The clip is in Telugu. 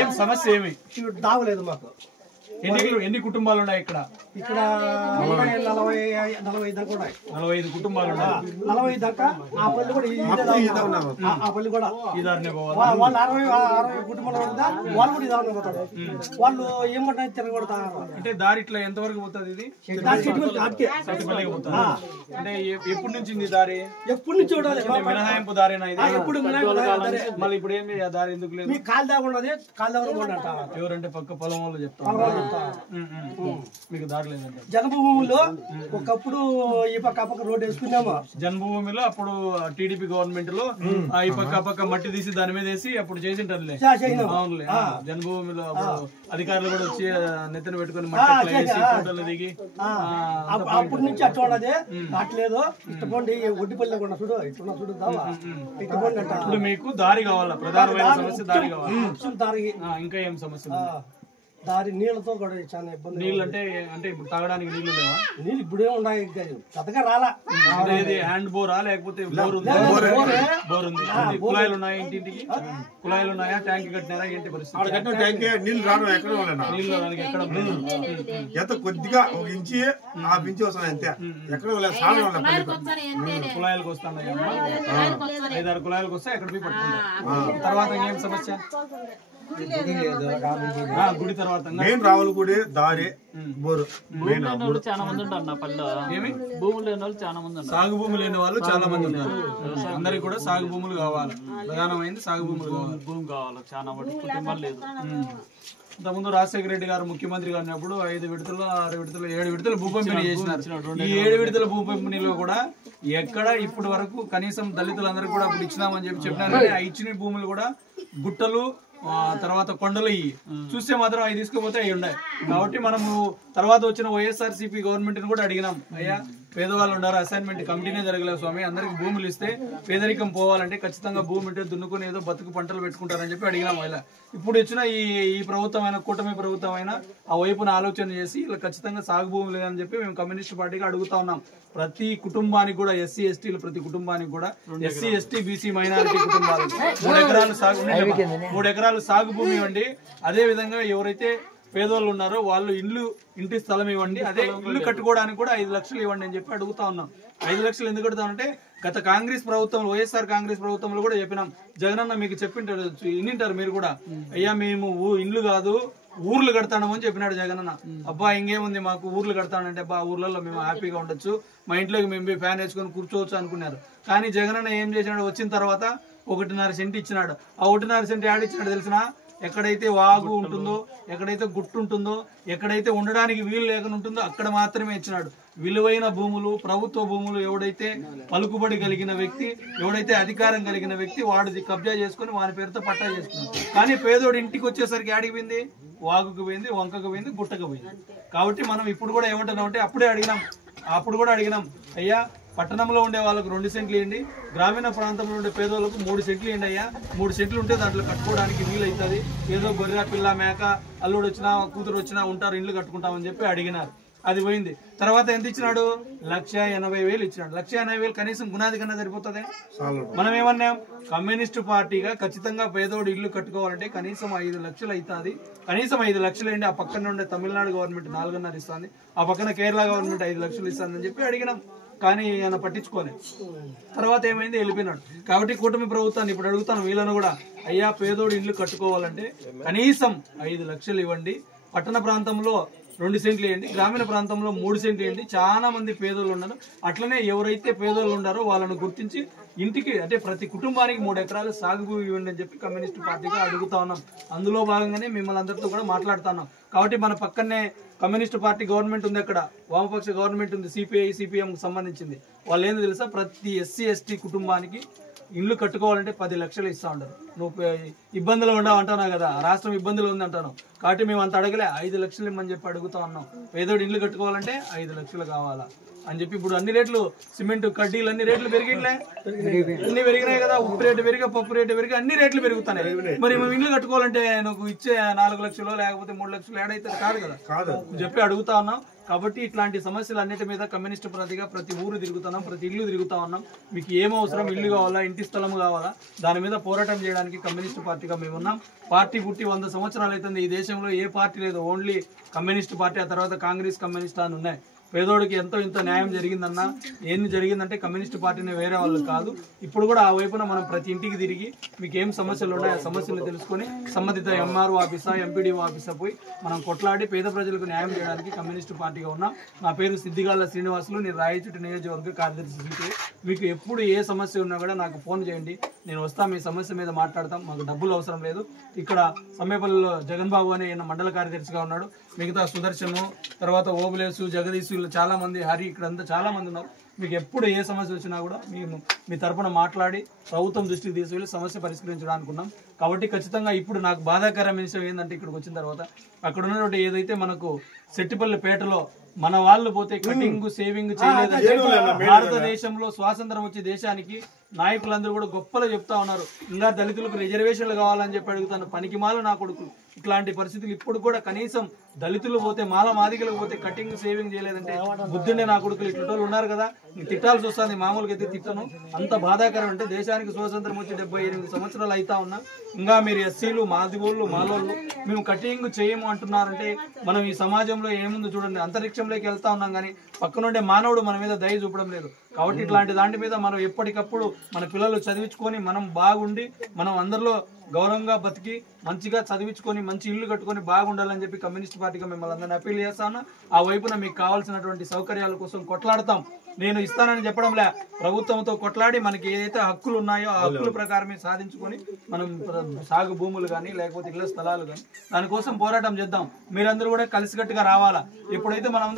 ఏం సమస్య ఏమి దావలేదు మాకు. ఎన్ని కుటుంబాలు ఉన్నాయి ఇక్కడ? ఇక్కడ 45 దాకా ఉన్నాయి. 45 కుటుంబాలు ఉన్నాయి. 45 దాకా ఆ పల్లి కూడా ఆ పల్లి కూడా ఇదారనే వాళ్ళు 60 కుటుంబాలు ఉందా, వాళ్ళు కూడా ఇదారనే పోతారు. వాళ్ళు ఏమంటారు తిరగబడతారు. అంటే దారి ఇట్లా ఎంత వరకు పోతుంది? ఇది సత్తిపల్లికి పోతుంది. అంటే ఎప్పటి నుంచి ఉంది దారి? ఎప్పటి నుంచి చూడాలి మినహాయింపు దారేనా ఇది? ఎప్పుడు మళ్ళీ ఇప్పుడు ఏమి ఆ దారి ఎందుకు లేదు? కాలు దాకా ఉన్నది, కాలు దాకా కూడా అంట. ఎవరంటే పక్క పొలం వాళ్ళు చెప్తారు మీకు దారి లేదంటే. జన్మభూమిలో ఒకప్పుడు ఈ పక్క రోడ్డు వేసుకున్నాము. జన్మభూమిలో అప్పుడు టీడీపీ గవర్నమెంట్ లో ఈ పక్క మట్టి తీసి దాని మీద వేసి అప్పుడు చేసింటారులే. అవునులే, జన్మభూమిలో అధికారులు కూడా వచ్చి నెత్తిన పెట్టుకుని మట్టి వేసి ఫోటోలు దిగి అప్పటి నుంచి అట్లా ఉన్నది. అట్లేదు ఇష్టపండి ఒడ్డిపల్లి కూడా చూడు, ఇట్లా చూడు ఇష్టపండి అంట. ఇప్పుడు మీకు దారి కావాలా? ప్రధానమైన సమస్య దారి కావాలి. దారి ఇంకా ఏం సమస్య? దారి నీళ్ళతో కూడా చాలా ఇబ్బంది. నీళ్ళు అంటే ఇప్పుడు తాగడానికి నీళ్లు లేవా? నీళ్ళు ఇప్పుడే ఉన్నాయి, పెద్దగా రాలా. హ్యాండ్ బోరా లేకపోతే బోర్ ఉంది? బోర్ ఉంది. కుళాయిలు ఉన్నాయా? ఇంటింటికి కుళాయిలు ఉన్నాయా? ట్యాంక్ కట్టినారా? ఏంటి పరిస్థితి? నీళ్ళు రావడం ఎక్కడ నీళ్ళు ఎక్కడ ఎంత కొద్దిగా ఒక ఇంచి ఆ ఇంచి వస్తాయి అంతే. ఎక్కడ కుళాయిలకు వస్తున్నాయా? 5-6 కుళాయిలకు వస్తే ఎక్కడ పోయి పట్టుకుంటాం. తర్వాత ఏం సమస్య? గుడి తర్వాత మెయిన్ రావులగూడి దారి బోరు చాలా మంది ఉంటారు నా పల్లె. ఏమి భూములు లేని వాళ్ళు చాలా మంది ఉన్నారు. సాగు భూములు లేని వాళ్ళు చాలా మంది ఉన్నారు. అందరికి కూడా సాగు భూములు కావాలి. ప్రధానమైంది సాగు భూములు కావాలి. భూమి కావాలి. చాలా మంది కుటుంబాలు లేదు. ఇంతకుముందు రాజశేఖర రెడ్డి గారు ముఖ్యమంత్రిగా ఉన్నప్పుడు 5 విడతలు 6 విడతలు 7 విడతలు భూ పంపిణీ చేసినారు. ఈ 7 విడతల భూ పంపిణీలో కూడా ఎక్కడ ఇప్పటి వరకు కనీసం దళితులందరూ కూడా అప్పుడు ఇచ్చినామని చెప్పినారు. ఆ ఇచ్చిన భూములు కూడా గుట్టలు తర్వాత కొండలు చూస్తే మాత్రం అవి తీసుకుపోతే అవి ఉన్నాయి. కాబట్టి మనము తర్వాత వచ్చిన వైఎస్ఆర్సీపీ గవర్నమెంట్ ని కూడా అడిగినాం, అయ్యా పేదవాళ్ళు ఉన్నారు, అసైన్మెంట్ కమిటీనే జరగలేదు స్వామి, అందరికి భూములు ఇస్తే పేదరికం పోవాలంటే ఖచ్చితంగా భూమి ఉంటే దున్నుకుని ఏదో బతుకు పంటలు పెట్టుకుంటారని చెప్పి అడిగినాం. ఇలా ఇప్పుడు ఇచ్చిన ఈ ప్రభుత్వం కూటమి ప్రభుత్వం అయినా ఆ వైపున ఆలోచన చేసి ఇలా ఖచ్చితంగా సాగు భూములు లేదని చెప్పి మేము కమ్యూనిస్ట్ పార్టీగా అడుగుతా ఉన్నాం. ప్రతి కుటుంబానికి కూడా ఎస్సీ ఎస్టీలు ప్రతి కుటుంబానికి కూడా ఎస్సీ ఎస్టీ బీసీ మైనారిటీ కుటుంబాలు 3 ఎకరాలు సాగు భూమి ఇవ్వండి. అదే విధంగా ఎవరైతే పేదోళ్ళు ఉన్నారో వాళ్ళు ఇంటి స్థలం ఇవ్వండి. అదే ఇల్లు కట్టుకోవడానికి కూడా 5 లక్షలు ఇవ్వండి అని చెప్పి అడుగుతా ఉన్నాం. 5 లక్షలు ఎందుకు అడుగుతామంటే గత కాంగ్రెస్ ప్రభుత్వం వైఎస్ఆర్ కాంగ్రెస్ ప్రభుత్వంలో కూడా చెప్పినాం. జగనన్న మీకు చెప్పింటారు, వినింటారు మీరు కూడా, అయ్యా మేము ఇండ్లు కాదు ఊర్లు కడతామని చెప్పినాడు జగనన్న. అబ్బా ఇంకేముంది మాకు ఊర్లు కడతానంటే అబ్బా ఊర్లలో మేము హ్యాపీగా ఉండొచ్చు, మా ఇంట్లోకి మేము ఫ్యాన్ వేసుకొని కూర్చోవచ్చు అనుకున్నారు. కానీ జగనన్న ఏం చేసినాడు? వచ్చిన తర్వాత 1.5 సెంటు ఇచ్చినాడు. ఆ 1.5 సెంటు యాడిచ్చినాడు తెలిసిన? ఎక్కడైతే వాగు ఉంటుందో, ఎక్కడైతే గుట్టు ఉంటుందో, ఎక్కడైతే ఉండడానికి వీలు లేకుండా ఉంటుందో అక్కడ మాత్రమే ఇచ్చినాడు. విలువైన భూములు, ప్రభుత్వ భూములు ఎవడైతే పలుకుబడి కలిగిన వ్యక్తి, ఎవడైతే అధికారం కలిగిన వ్యక్తి వాడిది కబ్జా చేసుకుని వాని పేరుతో పట్టా చేసుకున్నాడు. కానీ పేదోడు ఇంటికి వచ్చేసరికి ఆడికి పోయింది, వాగుకు పోయింది, వంకకు పోయింది, గుట్టకు పోయింది. కాబట్టి మనం ఇప్పుడు కూడా ఏమంటున్నాం అంటే అప్పుడు కూడా అడిగినాం, అయ్యా పట్టణంలో ఉండే వాళ్ళకు 2 సెంట్లు ఇవ్వండి, గ్రామీణ ప్రాంతంలో ఉండే పేదోళ్ళకు 3 సెంట్లు ఇవ్వండి అయ్యా. 3 సెంట్లు ఉంటే దాంట్లో కట్టుకోవడానికి వీలు అవుతుంది. ఏదో గొర్రె పిల్ల మేక అల్లుడు వచ్చినా కూతురు వచ్చినా ఉంటారు, ఇండ్లు కట్టుకుంటామని చెప్పి అడిగినారు. అది పోయింది. తర్వాత ఎంత ఇచ్చినాడు? 1,80,000 ఇచ్చినాడు. 1,80,000 కనీసం గునాది కన్నా సరిపోతుంది. మనం ఏమన్నాం? కమ్యూనిస్టు పార్టీగా ఖచ్చితంగా పేదోడు ఇల్లు కట్టుకోవాలంటే కనీసం 5 లక్షలు అవుతుంది. కనీసం 5 లక్షలు ఏంటి? ఆ పక్కన ఉండే తమిళనాడు గవర్నమెంట్ 4.5 ఇస్తుంది, ఆ పక్కన కేరళ గవర్నమెంట్ 5 లక్షలు ఇస్తుంది అని చెప్పి అడిగినాం. కానీ ఆయన పట్టించుకోలే. తర్వాత ఏమైంది? వెళ్ళిపోయినాడు. కాబట్టి కూటమి ప్రభుత్వాన్ని ఇప్పుడు అడుగుతాను వీళ్ళను కూడా, అయ్యా పేదోడు ఇల్లు కట్టుకోవాలంటే కనీసం 5 లక్షలు ఇవ్వండి. పట్టణ ప్రాంతంలో 2 సెంట్లు ఇవ్వండి, గ్రామీణ ప్రాంతంలో 3 సెంట్లు ఇవ్వండి. చాలా మంది పేదోళ్ళు ఉన్నారు. అట్లనే ఎవరైతే పేదోళ్ళు ఉన్నారో వాళ్ళను గుర్తించి ఇంటికి అంటే ప్రతి కుటుంబానికి 3 ఎకరాలు సాగు భూమి ఇవ్వండి అని చెప్పి కమ్యూనిస్ట్ పార్టీగా అడుగుతా ఉన్నాం. అందులో భాగంగానే మిమ్మల్ని అందరితో కూడా మాట్లాడుతున్నాం. కాబట్టి మన పక్కనే కమ్యూనిస్ట్ పార్టీ గవర్నమెంట్ ఉంది, అక్కడ వామపక్ష గవర్నమెంట్ ఉంది, సిపిఐ సిపిఎం కు సంబంధించింది. వాళ్ళు ఏంది తెలుసా? ప్రతి ఎస్సీ ఎస్టీ కుటుంబానికి ఇల్లు కట్టుకోవాలంటే 10 లక్షలు ఇస్తా ఉంటారు. నువ్వు ఇబ్బందులు ఉండవు అంటున్నావు కదా, రాష్ట్రం ఇబ్బందులు ఉంది అంటాను. కాబట్టి మేము అంత అడగలే, 5 లక్షలు ఇమ్మని చెప్పి అడుగుతా ఉన్నాం. పేదోడు ఇల్లు కట్టుకోవాలంటే 5 లక్షలు కావాలా. అని చెప్పి ఇప్పుడు అన్ని రేట్లు సిమెంట్ కడ్డీలు అన్ని రేట్లు పెరిగిట్లే అన్ని పెరిగినాయి కదా. ఉప్పు రేటు పెరిగి పప్పు రేటు పెరిగి అన్ని రేట్లు పెరుగుతున్నాయి. మరి మేము ఇల్లు కట్టుకోవాలంటే నువ్వు ఇచ్చే 4 లక్షలు లేకపోతే 3 లక్షలు ఏడైతే కాదు కదా చెప్పి అడుగుతా ఉన్నాం. కాబట్టి ఇట్లాంటి సమస్యలు అన్నిటి మీద కమ్యూనిస్ట్ ప్రతిగా ప్రతి ఊరు తిరుగుతున్నాం, ప్రతి ఇల్లు తిరుగుతా ఉన్నాం. మీకు ఏం అవసరం, ఇల్లు కావాలా, ఇంటి స్థలం కావాలా, దాని మీద పోరాటం చేయడానికి కమ్యూనిస్ట్ పార్టీగా మేము ఉన్నాం. పార్టీ పుట్టి 100 సంవత్సరాలు అవుతుంది. ఈ దేశంలో ఏ పార్టీ లేదు, ఓన్లీ కమ్యూనిస్ట్ పార్టీ, ఆ తర్వాత కాంగ్రెస్ కమ్యూనిస్ట్ అని ఉన్నాయి. పేదోడికి ఎంతో ఇంత న్యాయం జరిగిందన్నా ఏంది జరిగిందంటే కమ్యూనిస్ట్ పార్టీని వేరే వాళ్ళు కాదు. ఇప్పుడు కూడా ఆ వైపున మనం ప్రతి ఇంటికి తిరిగి మీకు ఏం సమస్యలు ఉన్నాయో ఆ సమస్యలు తెలుసుకొని సంబంధిత ఎంఆర్ఓ ఆఫీసా ఎంపీడీఓ ఆఫీసా పోయి మనం కొట్లాడి పేద ప్రజలకు న్యాయం చేయడానికి కమ్యూనిస్ట్ పార్టీగా ఉన్నాం. నా పేరు సిద్దిగాళ్ళ శ్రీనివాసులు, నేను రాయచోటి నియోజకవర్గ కార్యదర్శి. మీకు ఎప్పుడు ఏ సమస్య ఉన్నా కూడా నాకు ఫోన్ చేయండి, నేను వస్తాం, మీ సమస్య మీద మాట్లాడతాం. మాకు డబ్బులు అవసరం లేదు. ఇక్కడ సమ్మేపల్లిలో జగన్ బాబు అనే మండల కార్యదర్శిగా ఉన్నాడు. మిగతా సుదర్శను, తర్వాత ఓబులేసు, జగదీశు, చాలా మంది, హరి, ఇక్కడంతా చాలా మంది ఉన్నారు. మీకు ఎప్పుడు ఏ సమస్య వచ్చినా కూడా మేము మీ తరపున మాట్లాడి ప్రభుత్వం దృష్టికి తీసుకెళ్ళి సమస్య పరిష్కరించడానికి ఉన్నాం. కాబట్టి ఖచ్చితంగా ఇప్పుడు నాకు బాధాకరమైన విషయం ఏంటంటే ఇక్కడికి వచ్చిన తర్వాత అక్కడ ఉన్నటువంటి ఏదైతే మనకు సెట్టిపల్లి పేటలో మన వాళ్ళు పోతే కటింగ్ సేవింగ్ చేయలేదంటే భారతదేశంలో స్వాతంత్రం వచ్చే దేశానికి నాయకులందరూ కూడా గొప్పలు చెప్తా ఉన్నారు. ఇంకా దళితులకు రిజర్వేషన్లు కావాలని చెప్పి అడుగుతాను. పనికిమాల నా కొడుకులు ఇట్లాంటి పరిస్థితులు ఇప్పుడు కూడా కనీసం దళితులు పోతే మాల మాదిగలకు పోతే కటింగ్ సేవింగ్ చేయలేదంటే బుద్ధుండే నా కొడుకులు ఇట్లా ఉన్నారు కదా. తిట్టాల్సి వస్తుంది, మామూలుగా అయితే తిట్టను. అంత బాధాకరం అంటే దేశానికి స్వాతంత్రం వచ్చి 78 సంవత్సరాలు అవుతా ఉన్నా ఇంకా మీరు ఎస్సీలు, మాదిగోళ్ళు, మాలోళ్ళు మేము కటింగ్ చేయము అంటున్నారంటే మనం ఈ సమాజంలో ఏముందో చూడండి. అంతరిక్షంలోకి వెళ్తా ఉన్నాం కానీ పక్కనుండే మానవుడు మన మీద దయ చూపడం లేదు. కాబట్టి ఇట్లాంటి దాని మీద మనం ఎప్పటికప్పుడు మన పిల్లలు చదివించుకొని మనం బాగుండి మనం అందరిలో గౌరవంగా బతికి మంచిగా చదివించుకొని మంచి ఇల్లు కట్టుకొని బాగుండాలని చెప్పి కమ్యూనిస్ట్ పార్టీగా మిమ్మల్ని అందరినీ అప్పీల్ చేస్తాను. ఆ వైపున మీకు కావాల్సినటువంటి సౌకర్యాల కోసం కొట్లాడతాం. నేను ఇస్తానని చెప్పడంలే, ప్రభుత్వంతో కొట్లాడి మనకి ఏదైతే హక్కులు ఉన్నాయో ఆ హక్కుల ప్రకారమే సాధించుకొని మనం సాగు భూములు కానీ లేకపోతే ఇళ్ల స్థలాలు కానీ దానికోసం పోరాటం చేద్దాం. మీరందరూ కూడా కలిసికట్టుగా రావాలా. ఎప్పుడైతే మనం